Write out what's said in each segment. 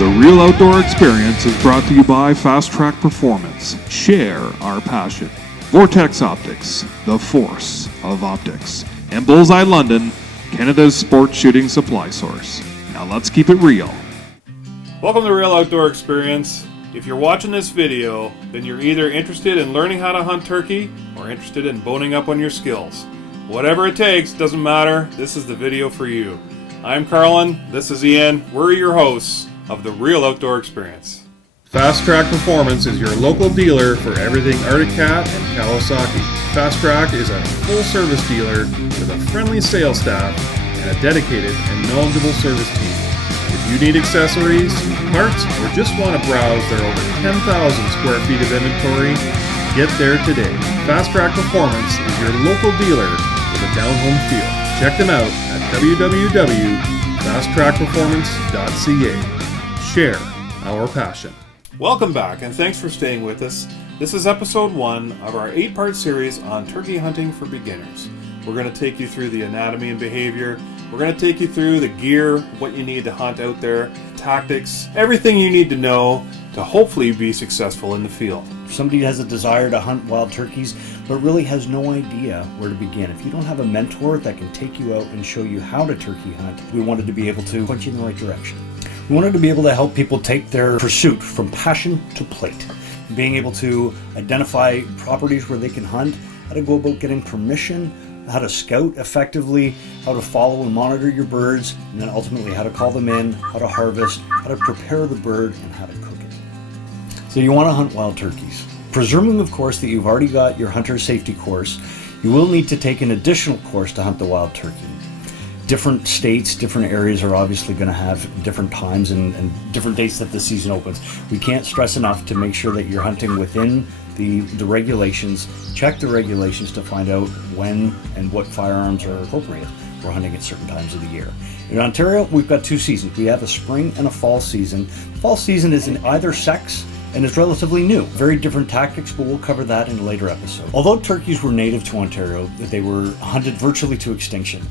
The Real Outdoor Experience is brought to you by Fast Track Performance. Share our passion. Vortex Optics, the force of optics. And Bullseye London, Canada's sport shooting supply source. Now let's keep it real. Welcome to the Real Outdoor Experience. If you're watching this video, then you're either interested in learning how to hunt turkey or interested in boning up on your skills. Whatever it takes, doesn't matter, this is the video for you. I'm Carlin, this is Ian, we're your hosts of the Real Outdoor Experience. Fast Track Performance is your local dealer for everything Arctic Cat and Kawasaki. Fast Track is a full-service dealer with a friendly sales staff and a dedicated and knowledgeable service team. If you need accessories, parts, or just want to browse their over 10,000 square feet of inventory, get there today. Fast Track Performance is your local dealer with a down-home feel. Check them out at www.fasttrackperformance.ca. Share our passion. Welcome back and thanks for staying with us. This is episode 1 of our 8-part series on turkey hunting for beginners. We're going to take you through the anatomy and behavior. We're going to take you through the gear, what you need to hunt out there, tactics, everything you need to know to hopefully be successful in the field. If somebody has a desire to hunt wild turkeys but really has no idea where to begin, if you don't have a mentor that can take you out and show you how to turkey hunt, we wanted to be able to point you in the right direction. We wanted to be able to help people take their pursuit from passion to plate, being able to identify properties where they can hunt, how to go about getting permission, how to scout effectively, how to follow and monitor your birds, and then ultimately how to call them in, how to harvest, how to prepare the bird, and how to cook it. So you want to hunt wild turkeys. Presuming, of course, that you've already got your hunter safety course, you will need to take an additional course to hunt the wild turkey. Different states, different areas are obviously going to have different times and different dates that the season opens. We can't stress enough to make sure that you're hunting within the regulations. Check the regulations to find out when and what firearms are appropriate for hunting at certain times of the year. In Ontario, we've got 2 seasons. We have a spring and a fall season. Fall season is in either sex and it's relatively new. Very different tactics, but we'll cover that in a later episode. Although turkeys were native to Ontario, they were hunted virtually to extinction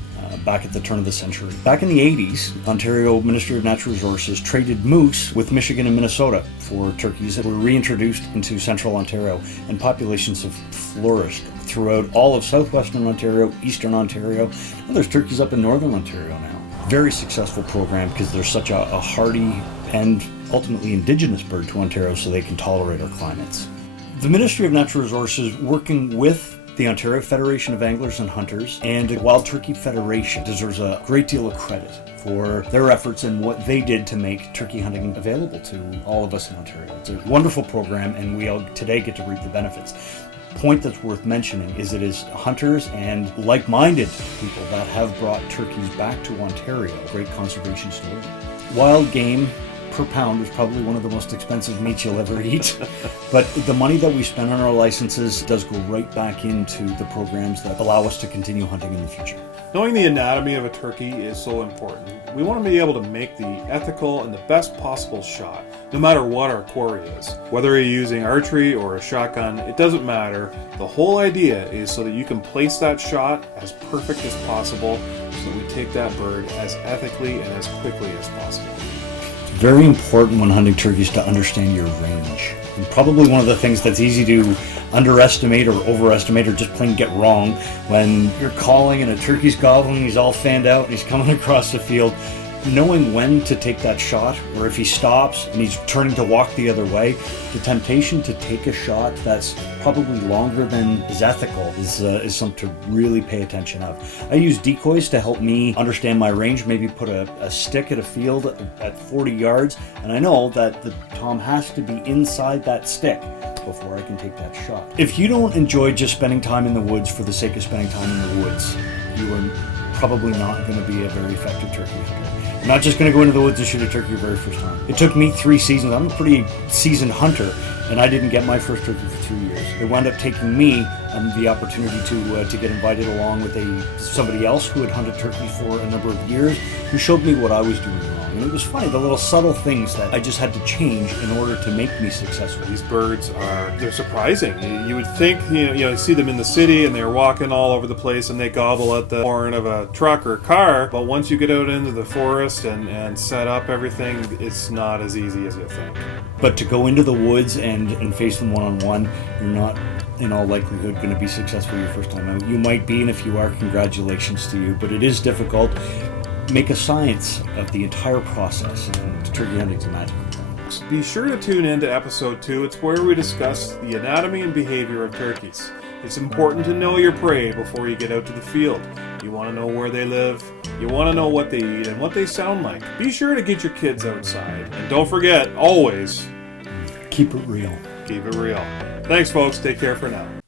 back at the turn of the century. Back in the 80s, Ontario Ministry of Natural Resources traded moose with Michigan and Minnesota for turkeys that were reintroduced into central Ontario, and populations have flourished throughout all of southwestern Ontario, eastern Ontario, and there's turkeys up in northern Ontario now. Very successful program because they're such a hardy and ultimately indigenous bird to Ontario, so they can tolerate our climates. The Ministry of Natural Resources, working with the Ontario Federation of Anglers and Hunters and the Wild Turkey Federation, deserves a great deal of credit for their efforts and what they did to make turkey hunting available to all of us in Ontario. It's a wonderful program, and we all today get to reap the benefits. Point that's worth mentioning is it is hunters and like-minded people that have brought turkeys back to Ontario. Great conservation story. Wild game per pound is probably one of the most expensive meats you'll ever eat, but the money that we spend on our licenses does go right back into the programs that allow us to continue hunting in the future. Knowing the anatomy of a turkey is so important. We want to be able to make the ethical and the best possible shot, no matter what our quarry is. Whether you're using archery or a shotgun, it doesn't matter. The whole idea is so that you can place that shot as perfect as possible, so that we take that bird as ethically and as quickly as possible. Very important when hunting turkeys to understand your range. And probably one of the things that's easy to underestimate or overestimate or just plain get wrong when you're calling and a turkey's gobbling, he's all fanned out and he's coming across the field. Knowing when to take that shot, or if he stops and he's turning to walk the other way, the temptation to take a shot that's probably longer than is ethical is something to really pay attention of. I use decoys to help me understand my range, maybe put a stick at a field at 40 yards, and I know that the tom has to be inside that stick before I can take that shot. If you don't enjoy just spending time in the woods for the sake of spending time in the woods, you are probably not going to be a very effective turkey hunter. I'm not just going to go into the woods and shoot a turkey your very first time. It took me 3 seasons. I'm a pretty seasoned hunter, and I didn't get my first turkey for 3 years. It wound up taking me the opportunity to get invited along with somebody else who had hunted turkeys for a number of years, who showed me what I was doing wrong. And it was funny, the little subtle things that I just had to change in order to make me successful. These birds they're surprising. You would think, you see them in the city and they're walking all over the place and they gobble at the horn of a truck or car, but once you get out into the forest and set up everything, it's not as easy as you think. But to go into the woods and face them one-on-one, you're not in all likelihood going to be successful your first time out. You might be, and if you are, congratulations to you, but it is difficult. Make a science of the entire process, and turkey hunting's a magical thing. Be sure to tune in to episode 2. It's where we discuss the anatomy and behavior of turkeys. It's important to know your prey before you get out to the field. You want to know where they live, you want to know what they eat and what they sound like. Be sure to get your kids outside. And don't forget, always, keep it real. Keep it real. Thanks, folks. Take care for now.